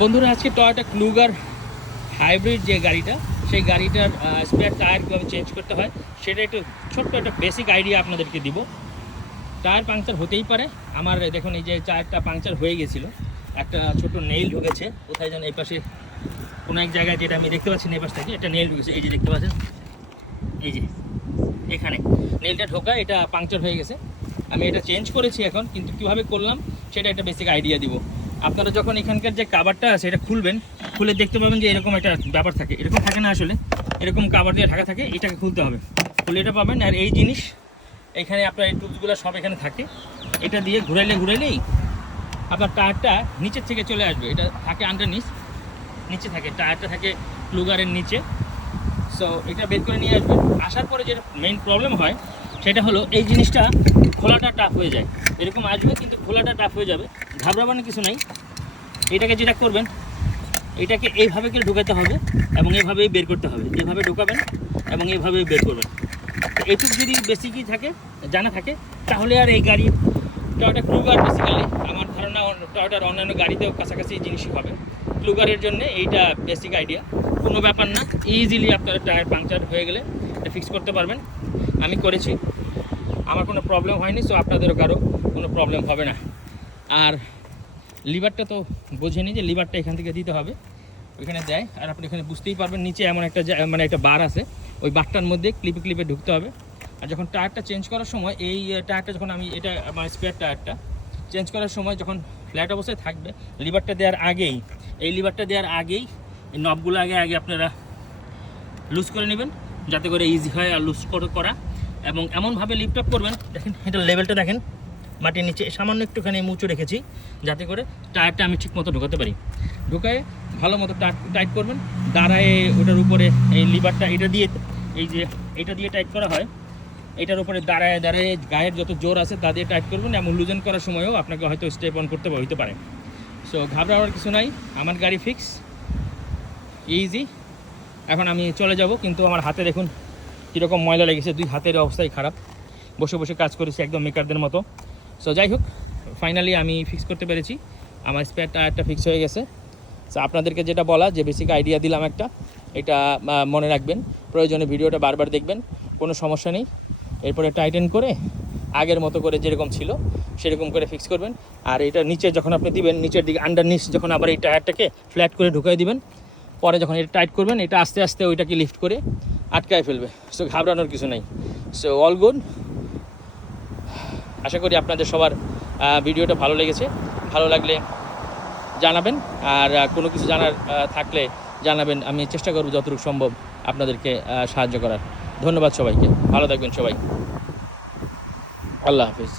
বন্ধুরা, আজকে Toyota Kluger hybrid যে গাড়িটা, সেই গাড়িটার স্পেয়ার টায়ার কীভাবে চেঞ্জ করতে হয় সেটা একটু ছোট্ট একটা বেসিক আইডিয়া আপনাদেরকে দিব। টায়ার পাংচার হতেই পারে। আমার দেখুন, এই যে টায়ারটা পাংচার হয়ে গেছিলো, একটা ছোট নেইল ঢুকেছে কোথায় যেন, এই পাশে কোনো এক জায়গায়, যেটা আমি দেখতে পাচ্ছি না, এই পাশ থেকে একটা নেইল ঢুকেছে। এই যে দেখতে পাচ্ছেন, এই যে এখানে নেইলটা ঢোকা, এটা পাংচার হয়ে গেছে। আমি এটা চেঞ্জ করেছি এখন, কিন্তু কীভাবে করলাম সেটা একটা বেসিক আইডিয়া দিব। আপনারা যখন এখানকার যে কাভারটা আছে এটা খুলবেন, খুলে দেখতে পাবেন যে এরকম একটা ব্যাপার থাকে। এরকম থাকে না, আসলে এরকম কাভার দিয়ে ঢাকা থাকে, এটাকে খুলতে হবে। খুলে এটা পাবেন। আর এই জিনিস এখানে আপনার এই টুলসগুলো সব এখানে থাকে। এটা দিয়ে ঘুরাইলেই আপনার টায়ারটা নিচের থেকে চলে আসবে। এটা থাকে আন্ডার নিচে থাকে, টায়ারটা থাকে ক্লুগারের নিচে। সো এটা বের করে নিয়ে আসবেন। আসার পরে যেটা মেইন প্রবলেম হয় সেটা হলো এই জিনিসটা খোলাটা টাফ হয়ে যায়। এরকম আসবে কিন্তু খোলাটা টাফ হয়ে যাবে। ঘাবড়াবানোর কিছু নাই। এটাকে যেটা করবেন, এটাকে এইভাবে করে ঢুকাতে হবে এবং এইভাবেই বের করতে হবে। এইভাবে ঢুকাবেন এবং এইভাবেই বের করবেন। এইটুকু যদি বেসিকই থাকে, জানা থাকে, তাহলে আর এই গাড়ি টয়োটা ক্লুগার বেসিক্যালি আমার ধারণা টয়োটার অন্যান্য গাড়িতেও কাছাকাছি জিনিসই হবে। ক্লুগারের জন্য এইটা বেসিক আইডিয়া, কোনো ব্যাপার না। ইজিলি আপনার টায়ার পাংচার হয়ে গেলে এটা ফিক্স করতে পারবেন। আমি করেছি, আমার কোনো প্রবলেম হয়নি। সো আপনাদেরও কারো কোনো প্রবলেম হবে না। আর লিভারটা তো বোঝেনি যে লিভারটা এখান থেকে দিতে হবে, ওইখানে দেয়। আর আপনি এখানে বুঝতেই পারবেন নিচে এমন একটা মানে একটা বার আছে, ওই বারটার মধ্যে ক্লিপে ঢুকতে হবে। আর যখন টায়ারটা চেঞ্জ করার সময়, এই টায়ারটা যখন আমি এটা আমার স্পেয়ার টায়ারটা চেঞ্জ করার সময় যখন ফ্ল্যাট অবস্থায় থাকবে, লিভারটা দেওয়ার আগেই, এই লিভারটা দেওয়ার আগেই এই নবগুলো আগে আপনারা লুজ করে নেবেন, যাতে করে ইজি হয় আর লুজ করা। এবং এমনভাবে লিফট আপ করবেন, দেখেন এটা লেভেলটা দেখেন, মাটির নিচে সামান্য একটুখানি উঁচু রেখেছি, যাতে করে টায়ারটা আমি ঠিক মতো ঢোকাতে পারি। ঢোকায় ভালো মতো টাইট করবেন। দাঁড়ায় ওটার উপরে এই লিভারটা, এটা দিয়ে, এই যে এটা দিয়ে টাইট করা হয়, এটার উপরে দাঁড়ায় গায়ের যত জোর আছে তা দিয়ে টাইট করবেন। এবং লুজেন করার সময়ও আপনাকে হয়তো স্টেপ অন করতে হইতে পারে। সো ঘাবড়ানোর কিছু নাই, আমার গাড়ি ফিক্স, ইজি। এখন আমি চলে যাব, কিন্তু আমার হাতে দেখুন কীরকম ময়লা লেগেছে, দুই হাতের অবস্থাই খারাপ। বসে বসে কাজ করেছি একদম মেকারদের মতো। সো যাই হোক, ফাইনালি আমি ফিক্স করতে পেরেছি, আমার স্পেয়ার টায়ারটা ফিক্স হয়ে গেছে। সো আপনাদেরকে যেটা বলা, যে বেসিক আইডিয়া দিলাম একটা, এটা মনে রাখবেন। প্রয়োজনে ভিডিওটা বারবার দেখবেন, কোনো সমস্যা নেই। এরপরে টাইটেন করে আগের মতো করে যেরকম ছিল সেরকম করে ফিক্স করবেন। আর এটা নিচে যখন আপনি দিবেন, নিচের দিকে আন্ডার নিচ যখন আবার এই টায়ারটাকে ফ্ল্যাট করে ঢুকাই দিবেন, পরে যখন এটা টাইট করবেন, এটা আস্তে আস্তে ওইটাকে লিফট করে আটকায় ফেলবে। সো ঘাবড়ানোর কিছু নেই। So all good. আশা করি আপনাদের সবার ভিডিওটা ভালো লেগেছে। ভালো লাগলে জানাবেন, আর কোনো কিছু জানার থাকলে জানাবেন। আমি চেষ্টা করব যতটুকু সম্ভব আপনাদেরকে সাহায্য করার। ধন্যবাদ সবাইকে, ভালো থাকবেন সবাই। আল্লাহ হাফিজ।